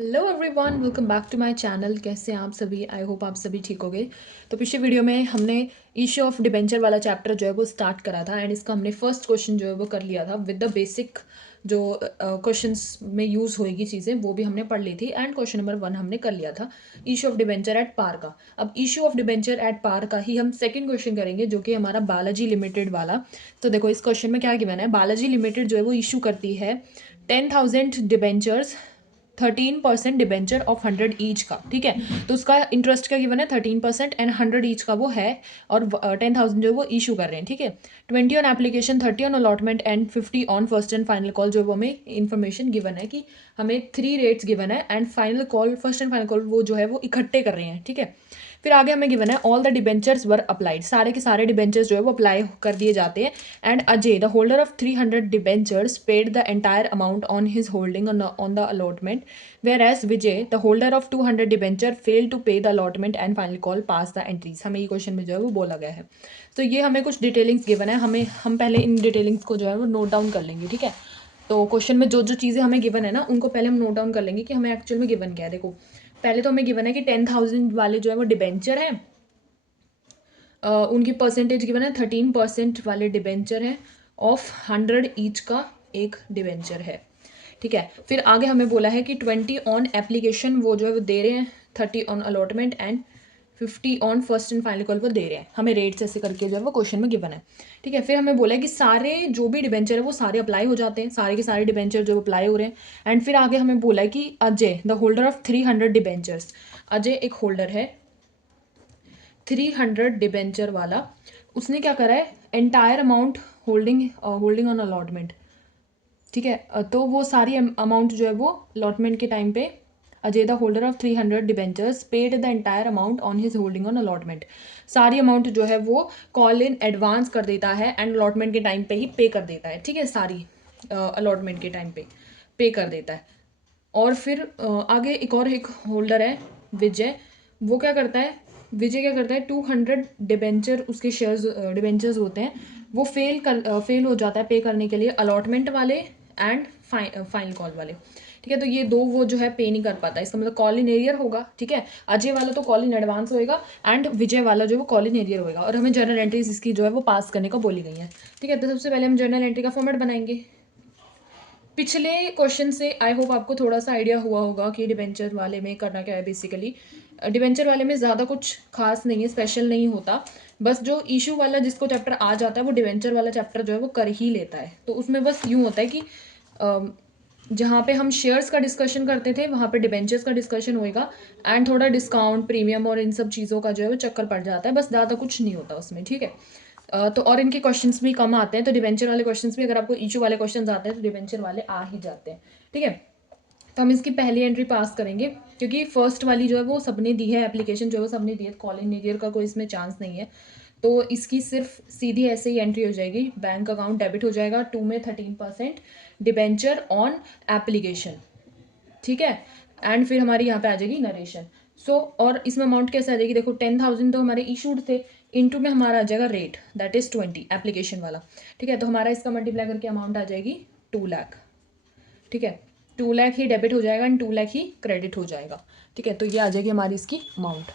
Hello everyone, welcome back to my channel. कैसे हैं आप सभी? आई होप आप सभी ठीक हो गए। तो पिछले वीडियो में हमने इशू ऑफ डिबेंचर वाला चैप्टर जो है वो स्टार्ट करा था एंड इसका हमने फर्स्ट क्वेश्चन जो है वो कर लिया था विद द बेसिक जो क्वेश्चंस में यूज़ होएगी चीज़ें वो भी हमने पढ़ ली थी एंड क्वेश्चन नंबर 1 हमने कर लिया था issue of debenture at par का। अब issue of debenture at par का ही हम सेकंड क्वेश्चन करेंगे जो कि हमारा बालाजी लिमिटेड वाला। तो देखो इस क्वेश्चन में क्या गिवन है, बालाजी लिमिटेड जो है वो इशू करती है 10,000 डिबेंचर्स 13% डिबेंचर ऑफ 100 ईच का। ठीक है, तो उसका इंटरेस्ट क्या गिवन है 13% एंड 100 ईच का वो है और 10,000 जो है वो इशू कर रहे हैं। ठीक है, 20 on application, 30 on allotment and 50 on first and final call. जो वो हमें इन्फॉर्मेशन गिवन है कि हमें 3 रेट्स गिवन है and final call, first and final call वो जो है वो इकट्ठे कर रहे हैं। ठीक है, फिर आगे हमें गिवन है all the debentures were applied, सारे के सारे डिबेंचर्स जो है वो अप्लाई कर दिए जाते हैं and Ajay the holder of 300 debentures paid the entire amount on his holding on the allotment, whereas Vijay the holder of 200 debenture fail to pay the allotment and final call pass the entries. हमें ये question में जो है वो बोला गया है। तो ये हमें कुछ डिटेलिंग्स गिवन है, हम पहले इन डिटेलिंग्स को जो है वो नोट डाउन कर लेंगे। ठीक है, तो क्वेश्चन में जो जो चीज़ें हमें गिवन है ना उनको पहले हम नोट डाउन कर लेंगे कि हमें एक्चुअल में गिवन क्या है। देखो पहले तो हमें गिवन है कि 10,000 वाले जो है वो डिबेंचर हैं, उनकी परसेंटेज गिवन है 13% वाले डिबेंचर हैं ऑफ 100 ईच का एक डिबेंचर है। ठीक है, फिर आगे हमें बोला है कि 20 ऑन एप्लीकेशन वो जो है वो दे रहे हैं, 30 on allotment and 50 on first and final call वो दे रहे हैं। हमें रेट्स ऐसे करके जो है वो क्वेश्चन में गिवन है। ठीक है, फिर हमें बोला है कि सारे जो भी डिबेंचर है वो सारे अप्लाई हो जाते हैं, सारे के सारे डिबेंचर जो अप्लाई हो रहे हैं। एंड फिर आगे हमें बोला है कि Ajay the holder of 300 debentures, Ajay एक होल्डर है 300 डिबेंचर वाला, उसने क्या करा है entire amount holding on allotment. ठीक है, तो वो सारी अमाउंट जो है वो अलॉटमेंट के टाइम पे Ajay the holder of 300 debentures paid the entire amount on his holding on allotment, सारी अमाउंट जो है वो कॉल इन एडवांस कर देता है एंड अलॉटमेंट के टाइम पे ही पे कर देता है। ठीक है, सारी अलॉटमेंट के टाइम पे कर देता है। और फिर आगे एक होल्डर है विजय, वो क्या करता है, विजय क्या करता है 200 डिबेंचर उसके शेयर्स डिबेंचर्स होते हैं, वो फेल हो जाता है पे करने के लिए अलॉटमेंट वाले एंड फाइनल कॉल वाले। ठीक है, तो ये दो वो जो है पे नहीं कर पाता, इसका मतलब कॉल इन एरियर होगा। ठीक है, अजय वाला तो कॉल इन एडवांस होएगा एंड विजय वाला जो है वो कॉल इन एरियर होएगा और हमें जर्नल एंट्रीज इसकी जो है वो पास करने को बोली गई है। ठीक है, तो सबसे पहले हम जर्नल एंट्री का फॉर्मेट बनाएंगे। पिछले क्वेश्चन से आई होप आपको थोड़ा सा आइडिया हुआ होगा कि डिबेंचर वाले में करना क्या है। बेसिकली डिबेंचर वाले में ज़्यादा कुछ खास नहीं है, स्पेशल नहीं होता। बस जो इशू वाला जिसको चैप्टर आ जाता है वो डिबेंचर वाला चैप्टर जो है वो कर ही लेता है। तो उसमें बस यूँ होता है कि जहाँ पे हम शेयर्स का डिस्कशन करते थे वहाँ पे डिबेंचर्स का डिस्कशन होएगा एंड थोड़ा डिस्काउंट प्रीमियम और इन सब चीज़ों का जो है वो चक्कर पड़ जाता है, बस ज़्यादा कुछ नहीं होता उसमें। ठीक है, तो और इनके क्वेश्चंस भी कम आते हैं, तो डिबेंचर वाले क्वेश्चंस भी अगर आपको इशू वाले क्वेश्चंस आते हैं तो डिबेंचर वाले आ ही जाते हैं। ठीक है, तो हम इसकी पहली एंट्री पास करेंगे क्योंकि फर्स्ट वाली जो है वो सबने दी है, एप्लीकेशन जो है वो सबने दी है, कॉल इन एरियर का कोई इसमें चांस नहीं है। तो इसकी सिर्फ सीधी ऐसे ही एंट्री हो जाएगी, बैंक अकाउंट डेबिट हो जाएगा 2 में 13% डिबेंचर ऑन एप्लीकेशन। ठीक है, एंड फिर हमारी यहाँ पे आ जाएगी नरेशन। और इसमें अमाउंट कैसे आ जाएगी, देखो 10,000 तो हमारे इशूड थे, इनटू में हमारा आ जाएगा रेट दैट इज 20 एप्लीकेशन वाला। ठीक है, तो हमारा इसका मल्टीप्लाई करके अमाउंट आ जाएगी 2 लाख। ठीक है, 2 लाख ही डेबिट हो जाएगा एंड 2 लाख ही क्रेडिट हो जाएगा। ठीक है, तो ये आ जाएगी हमारी इसकी अमाउंट।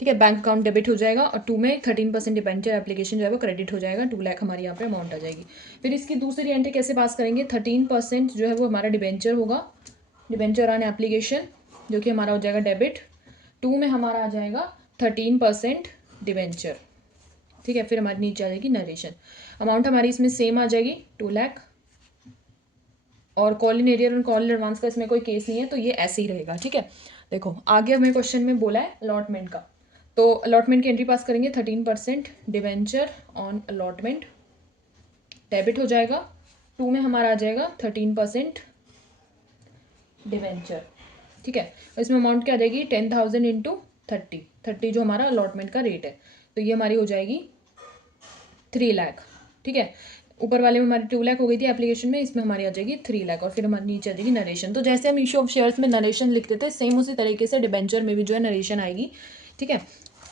ठीक है, बैंक अकाउंट डेबिट हो जाएगा और 2 में 13% डिबेंचर एप्लीकेशन जो है वो क्रेडिट हो जाएगा, 2 लाख हमारी यहाँ पे अमाउंट आ जाएगी। फिर इसकी दूसरी एंट्री कैसे पास करेंगे, 13% जो है वो हमारा डिबेंचर होगा, डिबेंचर ऑन एप्लीकेशन, जो कि हमारा हो जाएगा डेबिट, 2 में हमारा आ जाएगा 13% डिबेंचर। ठीक है, फिर हमारी नीचे आ जाएगी नरेशन, अमाउंट हमारी इसमें सेम आ जाएगी 2 लाख। और कॉल इन एरियर और कॉल इन एडवांस का इसमें कोई केस नहीं है, तो ये ऐसे ही रहेगा। ठीक है, देखो आगे हमें क्वेश्चन में बोला है अलॉटमेंट का, तो अलॉटमेंट की एंट्री पास करेंगे 13% डिबेंचर ऑन अलॉटमेंट, डेबिट हो जाएगा, 2 में हमारा आ जाएगा 13% डिबेंचर। ठीक है, इसमें अमाउंट क्या आ जाएगी 10,000 इंटू 30 जो हमारा अलॉटमेंट का रेट है, तो ये हमारी हो जाएगी 3 लाख। ठीक है, ऊपर वाले में हमारी 2 लाख हो गई थी एप्लीकेशन में, इसमें हमारी आ जाएगी 3 लाख और फिर हमारी नीचे आ जाएगी नरेशन। तो जैसे हम इशू ऑफ शेयर्स में नरेशन लिखते थे सेम उसी तरीके से डिबेंचर में भी जो है नरेशन आएगी। ठीक है,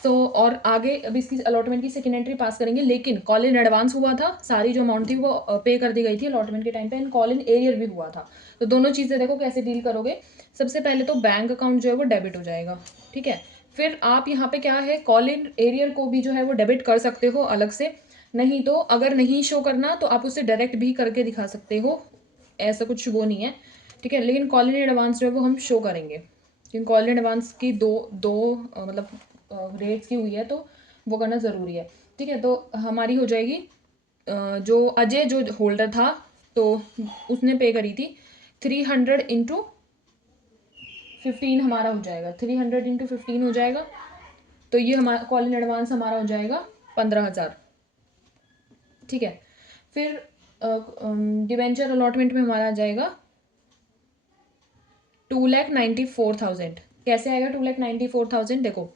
तो और आगे अब इसकी अलॉटमेंट की सेकेंड एंट्री पास करेंगे, लेकिन कॉल इन एडवांस हुआ था, सारी जो अमाउंट थी वो पे कर दी गई थी अलॉटमेंट के टाइम पे एंड कॉल इन एरियर भी हुआ था। तो दोनों चीज़ें देखो कैसे डील करोगे। सबसे पहले तो बैंक अकाउंट जो है वो डेबिट हो जाएगा, ठीक है। फिर आप यहाँ पे क्या है, कॉल इन एरियर को भी जो है वो डेबिट कर सकते हो अलग से, नहीं तो अगर नहीं शो करना तो आप उसे डायरेक्ट भी करके दिखा सकते हो, ऐसा कुछ वो नहीं है, ठीक है। लेकिन कॉल इन एडवांस जो है वो हम शो करेंगे, क्योंकि कॉल इन एडवांस की दो मतलब रेट्स की हुई है, तो वो करना ज़रूरी है, ठीक है। तो हमारी हो जाएगी जो अजय जो होल्डर था तो उसने पे करी थी 300 इंटू 15 हमारा हो जाएगा, 300 इंटू 15 हो जाएगा, तो ये हमारा कॉल इन एडवांस हमारा हो जाएगा 15,000, ठीक है। फिर डिवेंचर अलॉटमेंट में हमारा आ जाएगा 2,94,000। कैसे आएगा 2,94,000? देखो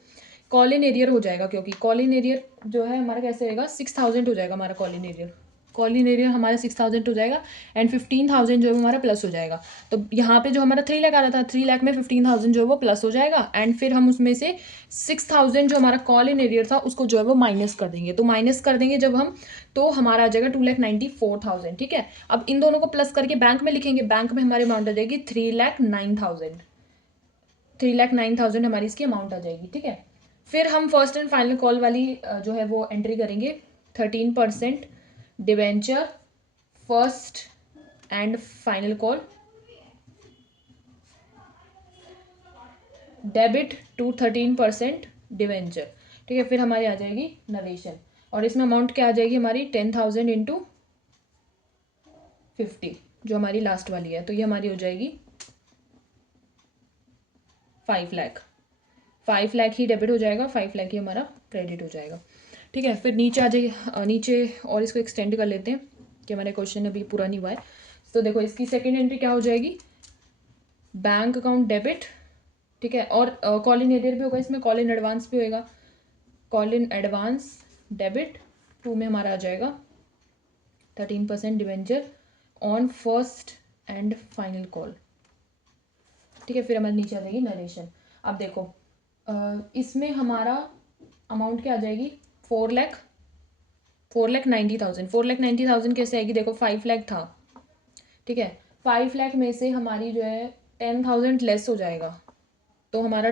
कॉल इन एरियर हो जाएगा, क्योंकि कॉल इन एरियर जो है हमारा कैसे आएगा 6,000 हो जाएगा हमारा call in arrear, call in arrear हमारा 6,000 हो जाएगा एंड 15,000 जो है हमारा प्लस हो जाएगा। तो यहाँ पे जो हमारा 3 लाख आ रहा था, 3 लाख में 15,000 जो है वो प्लस हो जाएगा एंड फिर हम उसमें से 6,000 जो हमारा कॉल इन एरियर था उसको जो है वो माइनस कर देंगे। तो माइनस कर देंगे जब हम, तो हमारा आ जाएगा 2,94,000, ठीक है। अब इन दोनों को प्लस करके बैंक में लिखेंगे, बैंक में हमारी अमाउंट आ जाएगी 3,09,000, 3,09,000 हमारी इसकी अमाउंट आ जाएगी, ठीक है। फिर हम फर्स्ट एंड फाइनल कॉल वाली जो है वो एंट्री करेंगे, 13% debenture first and final call debit to 13% debenture, ठीक है। फिर हमारी आ जाएगी नरेशन, और इसमें अमाउंट क्या आ जाएगी हमारी 10,000 इंटू 50 जो हमारी लास्ट वाली है, तो ये हमारी हो जाएगी 5 लाख, 5 लाख ही डेबिट हो जाएगा, 5 लाख ही हमारा क्रेडिट हो जाएगा, ठीक है। फिर नीचे आ जाइए, नीचे और इसको एक्सटेंड कर लेते हैं कि हमारा क्वेश्चन अभी पूरा नहीं हुआ है। तो देखो इसकी सेकेंड एंट्री क्या हो जाएगी, बैंक अकाउंट डेबिट, ठीक है। और कॉल इन एरियर भी होगा इसमें, कॉल इन एडवांस भी होएगा, कॉल इन एडवांस डेबिट 2 में हमारा आ जाएगा 13% debenture on first and final call, ठीक है। फिर हमारे नीचे आ जाएगी नरेशन। अब देखो इसमें हमारा अमाउंट क्या आ जाएगी 4,90,000, 4,90,000 कैसे आएगी, देखो 5 लाख था, ठीक है। 5 लाख में से हमारी जो है 10,000 लेस हो जाएगा, तो हमारा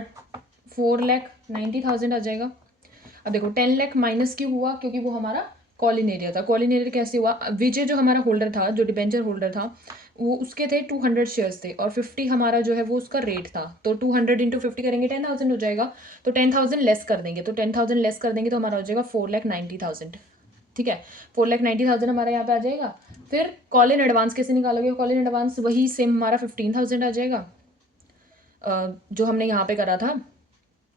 4,90,000 आ जाएगा। अब देखो 10 लाख माइनस क्यों हुआ, क्योंकि वो हमारा कॉल इन एरिया था। कॉल इन एरिया कैसे हुआ, विजय जो हमारा होल्डर था, जो डिबेंचर होल्डर था, वो उसके थे 200 शेयर्स थे और 50 हमारा जो है वो उसका रेट था, तो 200 इंटू 50 करेंगे 10,000 हो जाएगा, तो 10,000 लेस कर देंगे, तो 10,000 लेस कर देंगे तो हमारा हो जाएगा 4,90,000, ठीक है। 4,90,000 हमारा यहाँ पे आ जाएगा। फिर कॉल इन एडवांस कैसे निकालोगे, कॉल इन एडवांस वही सेम हमारा 15,000 आ जाएगा, जो हमने यहाँ पे करा था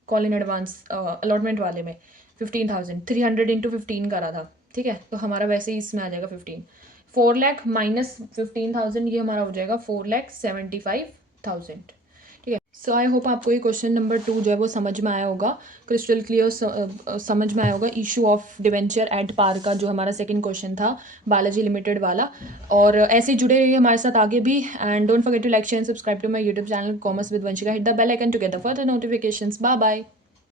कॉल इन एडवांस अलॉटमेंट वाले में 15,000, 300 इंटू 15 करा था, ठीक है। तो हमारा वैसे ही इसमें आ जाएगा 15, 4 लाख माइनस 15,000 ये हमारा हो जाएगा 4,75,000, ठीक है। सो आई होप आपको ये क्वेश्चन नंबर 2 जो है वो समझ में आया होगा, क्रिस्टल क्लियर समझ में आया होगा। Issue of debenture at par का जो हमारा सेकंड क्वेश्चन था बालाजी लिमिटेड वाला, और ऐसे जुड़े रहिए हमारे साथ आगे भी, and don't forget to like share and subscribe to my YouTube channel commerce with Vanshika, hit the bell icon to get the further notifications. Bye bye.